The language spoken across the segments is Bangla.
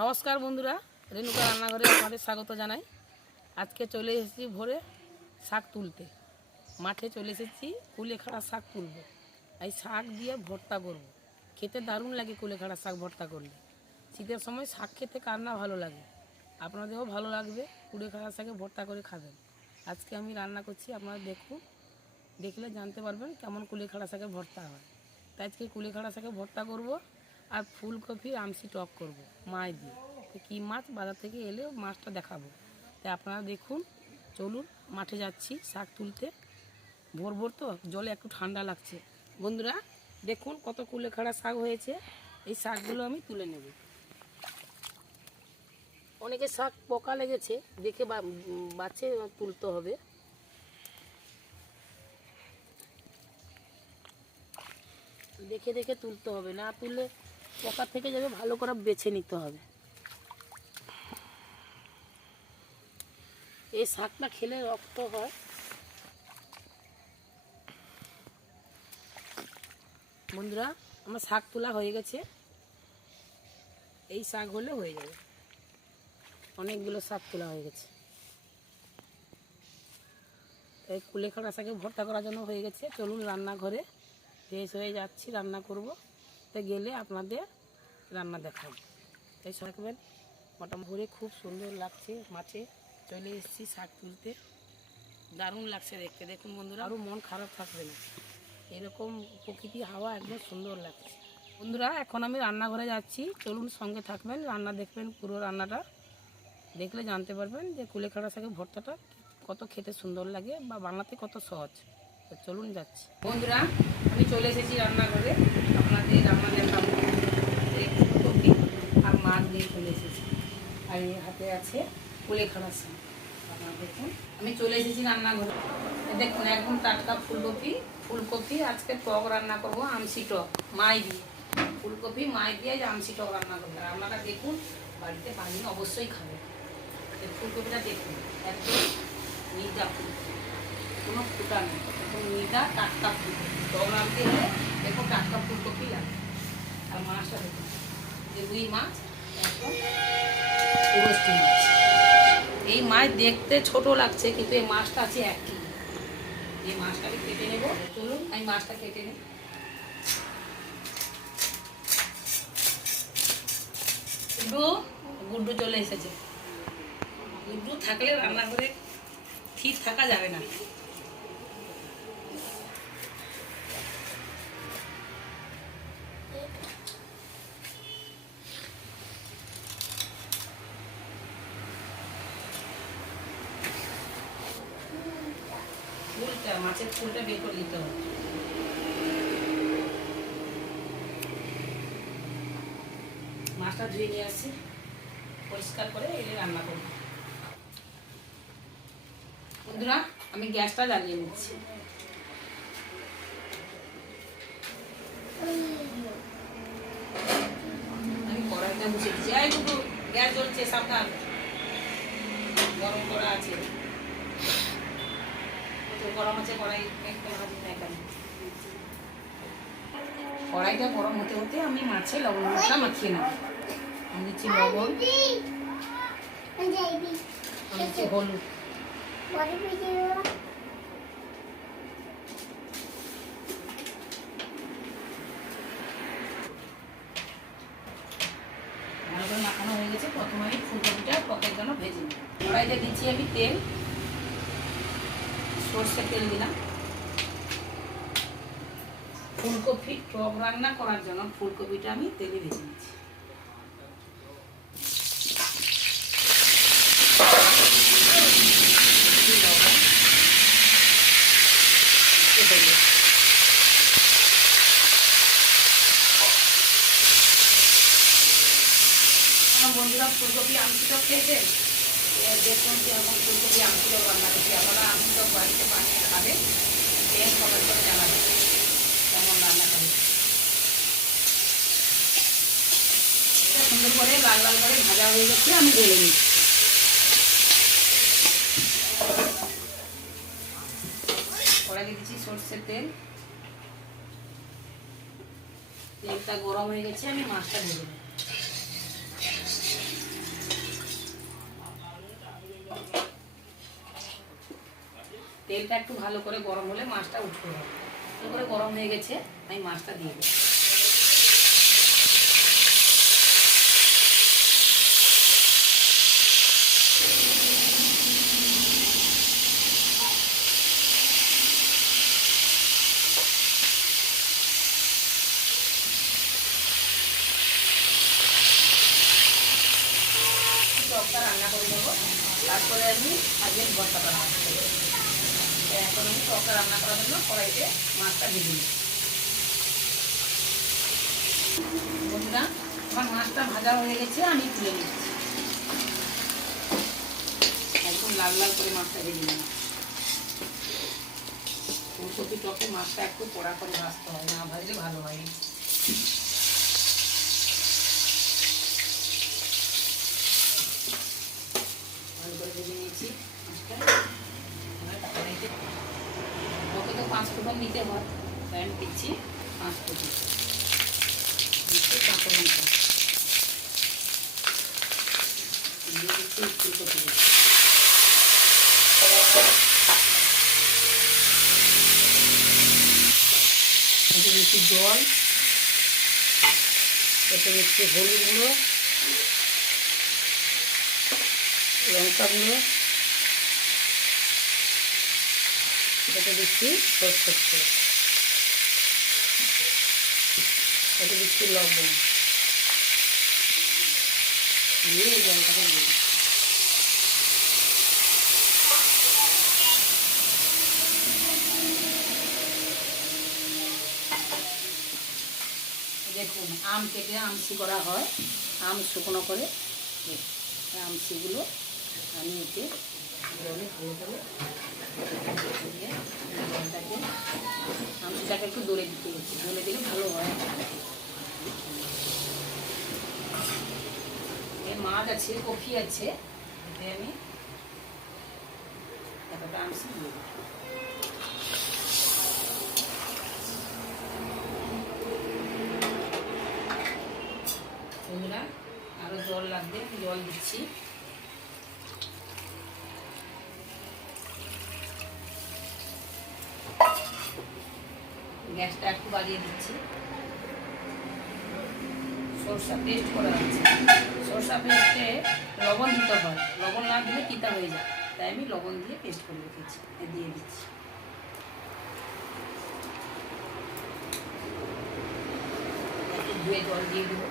নমস্কার বন্ধুরা, রেণুকা রান্নাঘরে আপনাদের স্বাগত জানাই। আজকে চলে এসেছি ভোরে শাক তুলতে। মাঠে চলে এসেছি, কুলেখাড়া শাক তুলব। এই শাক দিয়ে ভর্তা করব। খেতে দারুণ লাগে কুলেখাড়া শাক ভর্তা করলে। শীতের সময় শাক খেতে কার না ভালো লাগে, আপনাদেরও ভালো লাগবে। কুলেখাড়া শাকে ভর্তা করে খাবেন। আজকে আমি রান্না করছি, আপনারা দেখুন, দেখলে জানতে পারবেন কেমন কুলেখাড়া শাকের ভর্তা হয়। তাই আজকে কুলেখাড়া শাকে ভর্তা করব আর ফুলকপি আমসি টক করব মাছ দিয়ে। তো কী মাছ বাজার থেকে এলে মাছটা দেখাবো। তাই আপনারা দেখুন, চলুন মাঠে যাচ্ছি শাক তুলতে। ভোর ভোর তো জলে একটু ঠান্ডা লাগছে। বন্ধুরা দেখুন কত কুলেখাড়া শাক হয়েছে। এই শাকগুলো আমি তুলে নেব। অনেকে শাক পোকা লেগেছে, দেখে বাছে তুলতে হবে। দেখে দেখে তুলতে হবে, না তুললে পোকা থেকে যাবে, ভালো করে বেছে নিতে হবে। এই শাকটা খেলে রক্ত হয়। বন্ধুরা আমার শাক তোলা হয়ে গেছে। এই শাক হলে হয়ে যাবে, অনেকগুলো শাক তোলা হয়ে গেছে। এই কুলেখাড়া শাকে ভর্তা করার জন্য হয়ে গেছে। চলুন রান্নাঘরে, ফ্রেশ হয়ে যাচ্ছি, রান্না করব। তো গেলে আপনাদের রান্না দেখাবো। তাই থাকবেন। মোটামুটি ভোরে খুব সুন্দর লাগছে, মাঠে চলে এসেছি শাক তুলতে। দারুণ লাগছে দেখতে। দেখুন বন্ধুরা, আরও মন খারাপ থাকবে না, এরকম প্রকৃতি হাওয়া একদম সুন্দর লাগছে। বন্ধুরা এখন আমি রান্নাঘরে যাচ্ছি, চলুন সঙ্গে থাকবেন, রান্না দেখবেন। পুরো রান্নাটা দেখলে জানতে পারবেন যে কুলেখাড়া শাকের ভর্তাটা কত খেতে সুন্দর লাগে বা বানাতে কত সহজ। তো চলুন যাচ্ছি। বন্ধুরা আমি চলে এসেছি রান্নাঘরে, আপনাদের রান্না দেখাবো। ফুলকপি আর মাছ দিয়ে চলে এসেছি, আর এই হাতে আছে কুলেখাড়া শাক। আপনারা দেখুন, আমি চলে এসেছি রান্নাঘরে। দেখুন একদম টাটকা ফুলকপি আজকে টক রান্না করব, আমসি টক মাই দিয়ে। ফুলকপি মাই দিয়ে আমসি টক রান্না করবো। আর আপনারা দেখুন, বাড়িতে বানিয়ে অবশ্যই খাবেন। ফুলকপিটা দেখুন একদম নিদা ফুল, কোনো ফুটা নেই, এখন নিদা টাটকা ফুলকপি। টক রাঁধতে হলে দেখুন টাটকা ফুলকপি লাগে। আর মাছটা দেখুন, যে রুই মাছ, একদম পুরস্টি মাছ। এই মাছ দেখতে ছোট লাগছে, কিন্তু এই মাছটা আছে 1 কেজি। এই মাছটাকে কেটে নেব। চলুন আমি মাছটা কেটে নিই। গুড্ডু চলে এসেছে। গুড্ডু থাকলে রান্না করে ঠিক থাকা যাবে না। ফুলটা, মাছের ফুলটা বের করে দিতে হবে। মাছটা ধুয়ে নিয়ে আসছি, পরিষ্কার করে এলে রান্না করব। বন্ধুরা আমি গ্যাসটা জ্বালিয়ে নিচ্ছি। আমি কড়াইটা বসে দিচ্ছি। এই দুটো গ্যাস জ্বলছে, সাবধান, গরম করা আছে। গরম আছে কড়াই, কড়াইটা গরম হতে হতে আমি মাছে লবণ মশলা মাখিয়ে নেব। আমি দিচ্ছি লবণ, আমি দিচ্ছি হলুদ, ভালো করে মাখানো হয়ে গেছে। প্রথমে আমি ফুলকপিটা টকের জন্য ভেজে নিই। কড়াইতে দিচ্ছি আমি তেল, সর্ষের তেল দিলাম। ফুলকপি টক রান্না করার জন্য ফুলকপিটা আমি তেলে ভেজে নিচ্ছি। বন্ধুরা ফুলকপি আমসি টক খেয়েছেন? দেখুন কিরকম ফুলকপি আমসি টক রান্না করছি। আপনারা আমসি টক বাড়িতে বানিয়ে খাবেন, টেস্ট কমেন্ট করে জানাবেন কেমন রান্না করে। এটা সুন্দর করে লাল লাল করে ভাজা হয়ে গেছে, আমি ঢেলে নিচ্ছি। কড়াইতে দিচ্ছি সর্ষের তেল, তেলটা গরম হয়ে গেছে, আমি মাছটা ঢেলে নেব। তেলটা একটু ভালো করে গরম হলে মাছটা উঠতে হবে। ভালো করে গরম হয়ে গেছে, আমি মাছটা দিয়ে দেবো। টকটা রান্না করে দেবো, তারপরে আমি আজকে ভর্তাটা রান্না করবো। এখন আমি টকটা রান্না করার জন্য কড়াইতে মাছটা ভেজে নিই। বন্ধুরা, আমার মাছটা ভাজা হয়ে গেছে, আমি তুলে নিচ্ছি। একদম লাল লাল করে মাছটা ভেজে নিই। ফুলকপি টকে মাছটা একটু কড়া করে ভাজতে হয়, না ভাজলে ভালো হয়। ভালো করে ভেজে নিয়েছি মাছটা। ওকে তো 5 ফোঁড়ন দিতে হয়, তাই আমি দিচ্ছি 5 ফোঁড়ন। দিচ্ছি কাঁচা লঙ্কা, দিয়ে দিচ্ছি ফুলকপি, এতে দিচ্ছি জল, এতে দিচ্ছি হলুদ গুঁড়ো, লঙ্কা গুঁড়ো, এতে দিচ্ছি সরষের তেল, এতে দিচ্ছি লবণ, দিয়ে জলটাকে দিয়ে দিচ্ছি। দেখুন, আম কেটে আমসি করা হয়, আম শুকনো করে আমসিগুলো আমি এতে জলে ভালো করে দিয়ে জলটাকে আমসিটাকে একটু দলে দিতে গেছি, দলে দিলে ভালো হয়। এই মাছ আছে, কফি আছে, এতে আমি এতটা আমসি দিয়ে দেবো। বন্ধুরা, আরও জল লাগবে, জল দিচ্ছি। গ্যাসটা একটু বাড়িয়ে দিচ্ছি। সরষা পেস্ট করা আছে, সরষা পেস্টে লবণ দিতে হয়, লবণ না দিলে তিতা হয়ে যায়, তাই আমি লবণ দিয়ে পেস্ট করে রেখেছি, দিয়ে দিচ্ছি। একটু ধুয়ে জল দিয়ে দেবো।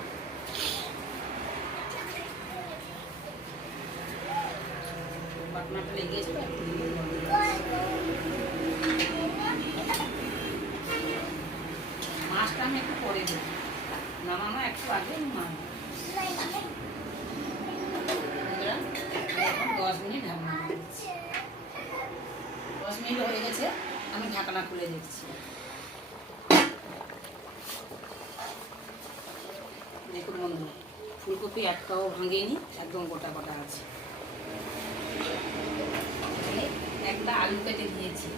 বাটনাটা লেগেছে, একটু দিয়ে জল দিয়ে মাছটা আমি একটু পরে দেবো, নামানো একটু আগে নামাবো। 10 মিনিট ঢাকনা দিয়ে দিচ্ছি। 10 মিনিট হয়ে গেছে, আমি ঢাকনা খুলে দিচ্ছি। দেখুন বন্ধু, ফুলকপি একটাও ভাঙেনি, একদম গোটা গোটা আছে। একটা আলু কেটে দিয়েছি,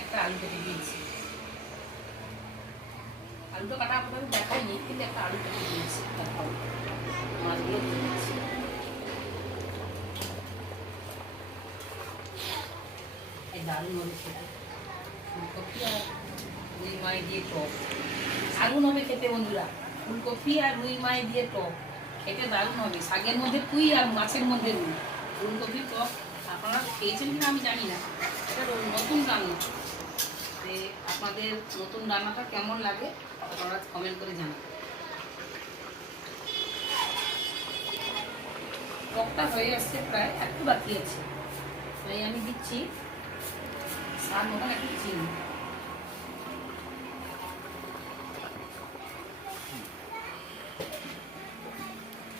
একটা আলু কেটে দিয়েছি। আলুটা কাটা আপনাদের দেখাইনি, কিন্তু একটা আলু কেটে দিয়েছি। মাছগুলো দিয়ে দিচ্ছি। এই দারুণ হবে খেতে, ফুলকপি আর রুই মাছ দিয়ে টক দারুণ হবে খেতে বন্ধুরা। ফুলকপি আর রুই মাছ দিয়ে টক খেতে দারুণ হবে। শাকের মধ্যে পুঁই আর মাছের মধ্যে রুই, ফুলকপি টক আপনারা খেয়েছেন কিনা আমি জানি না, এটা নতুন রান্না। আপনাদের নতুন রান্নাটা কেমন লাগে আপনারা কমেন্ট করে জানান। টকটা হয়ে আসছে, প্রায় একটু বাকি আছে, তাই আমি দিচ্ছি স্বাদ মতন একটু চিনি।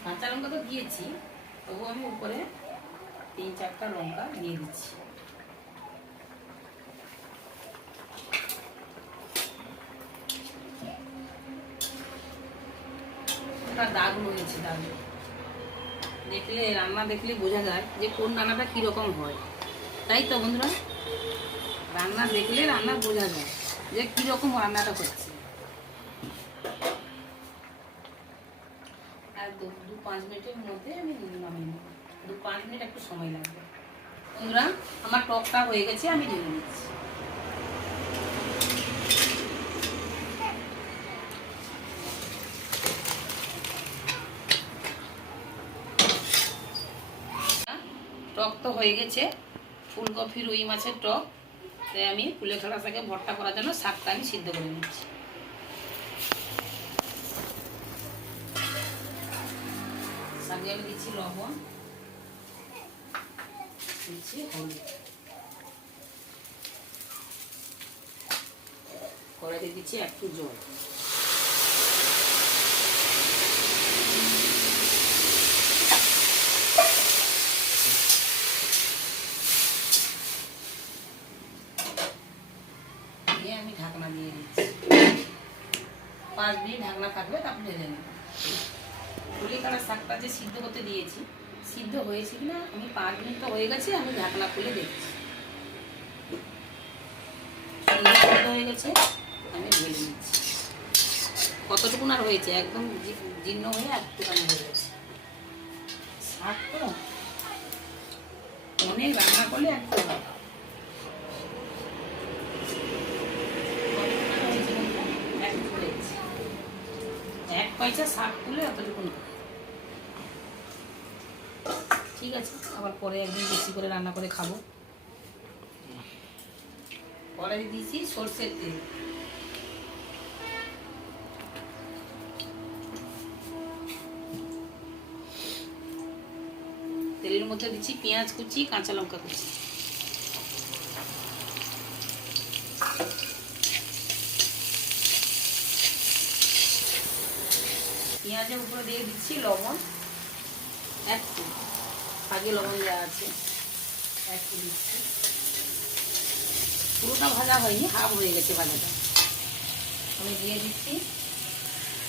কাঁচা লঙ্কা তো দিয়েছি, তবু আমি উপরে 3-4টা লঙ্কা দিয়ে দিচ্ছি। দারুণ হয়েছে, দারুণ। দেখলে রান্না দেখলে বোঝা যায় যে কোন রান্নাটা কীরকম হয়, তাই তো বন্ধুরা? রান্না দেখলে রান্না বোঝা যায় যে কীরকম রান্নাটা হচ্ছে। আর 2-5 মিনিটের মধ্যে আমি নামিয়ে নেব। 2-5 মিনিট একটু সময় লাগবে। বন্ধুরা আমার টকটা হয়ে গেছে, আমি ঢেলে নিচ্ছি। টক তো হয়ে গেছে, ফুলকপি রুই মাছের টক। তাই আমি কুলেখাড়া শাকে ভর্তা করার জন্য শাকটা আমি সিদ্ধ করে নিচ্ছি। শাকে আমি দিচ্ছি লবণ, দিচ্ছি হলুদ, কড়াইতে দিচ্ছি একটু জল। আমি ঢাকনা দিয়ে দিচ্ছি, 5 মিনিট ঢাকনা থাকবে, তারপর ঢেলে নেব। কুলেখাড়া শাকটা যে সিদ্ধ করতে দিয়েছি, সিদ্ধ হয়েছে কিনা আমি 5 মিনিট তো হয়ে গেছে, আমি ঢাকনা খুলে দেখছি। সিদ্ধ হয়ে গেছে, আমি ঢেলে নিচ্ছি। কতটুকুন আর হয়েছে, একদম জীর্ণ হয়ে একটুখানি হয়ে গেছে। শাক তো অনেক রান্না করলে একটু হয়। এক পয়সা শাক তুলে অতটুকু। ঠিক আছে, আবার পরে একদিন বেশি করে রান্না করে খাবো। পরে দিয়েছি সর্ষের তেল, তেলের মধ্যে দিচ্ছি পেঁয়াজ কুচি, কাঁচা লঙ্কা কুচি। পেঁয়াজের উপরে দিয়ে দিচ্ছি লবণ, একটু আগে লবণ দেওয়া আছে, একটু দিচ্ছি। পুরোটা ভাজা হয়নি, হাফ হয়ে গেছে ভাজাটা। আমি দিয়ে দিচ্ছি,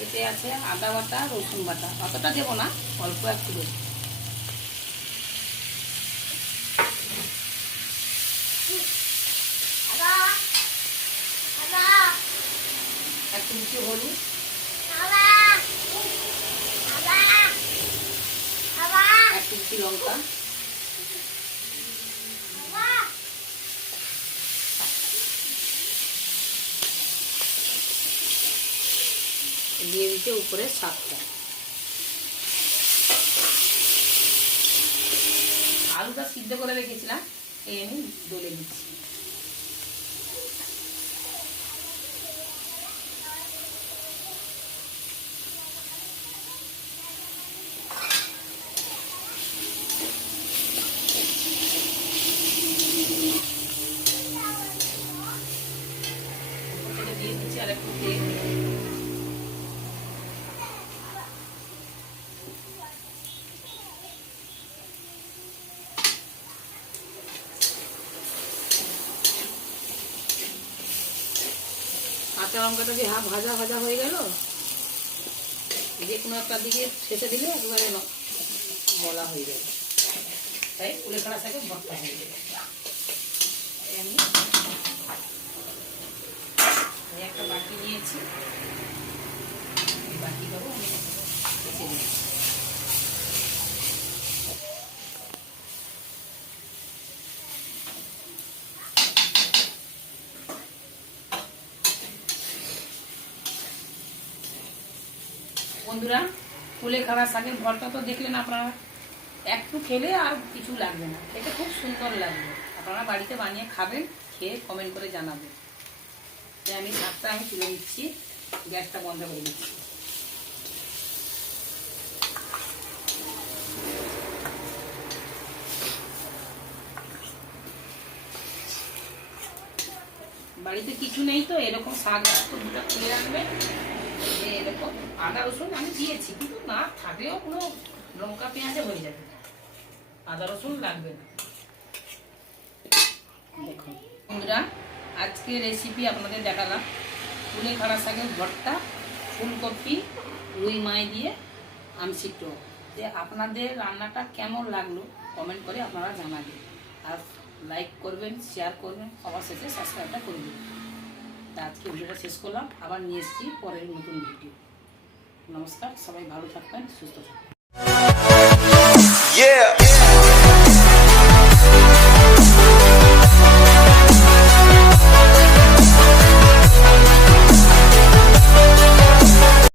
এতে আছে আদা বাটা, রসুন বাটা। অতটা দেবো না, অল্প একটু দেবো। একটু দিচ্ছি হলুদ, একটু দিচ্ছি লঙ্কা, দিয়ে দিচ্ছে উপরে শাকটা। আলুটা সিদ্ধ করে রেখেছিলাম, এই আমি ডলে দিচ্ছি। দিয়ে দিচ্ছি আর একটু তেল। কাঁচা লঙ্কাটা যে হাফ ভাজা ভাজা হয়ে গেল, যে কোনো একটা দিকে শেষে দিলে একেবারে বলা হয়ে যাবে। তাই কুলেখাড়া শাকে ভর্তা হয়ে যাবে। আমি একটা বাটি নিয়েছি, বাটিটাও আমি কেটে দিচ্ছি। বন্ধুরা কুলেখাড়া শাকের ভর্তা তো দেখলেন আপনারা, একটু খেলে আর কিছু লাগবে না, খেতে খুব সুন্দর লাগবে। আপনারা বাড়িতে বানিয়ে খাবেন, খেয়ে কমেন্ট করে জানাবেন। তাই আমি শাকটা আমি তুলে দিচ্ছি, গ্যাসটা বন্ধ করে দিচ্ছি। বাড়িতে কিছু নেই তো এরকম শাক তো দুটো তুলে রাখবেন। এরকম আদা রসুন আমি দিয়েছি, কিন্তু না থাকলেও কোনো লঙ্কা পেঁয়াজে হয়ে যাবে, আদা রসুন লাগবে না। দেখুন বন্ধুরা, আজকে রেসিপি আপনাদের দেখালাম কুলেখাড়া শাকের ভর্তা, ফুলকপি রুই মাছ দিয়ে আমসি টক। যে আপনাদের রান্নাটা কেমন লাগলো কমেন্ট করে আপনারা জানাবেন, আর লাইক করবেন, শেয়ার করবেন, সবার শেষে সাবস্ক্রাইবটা করে দেবেন। তা আজকে ভিডিওটা শেষ করলাম, আবার নিয়ে এসেছি পরের নতুন ভিডিও। নমস্কার, সবাই ভালো থাকবেন, সুস্থ থাকবেন।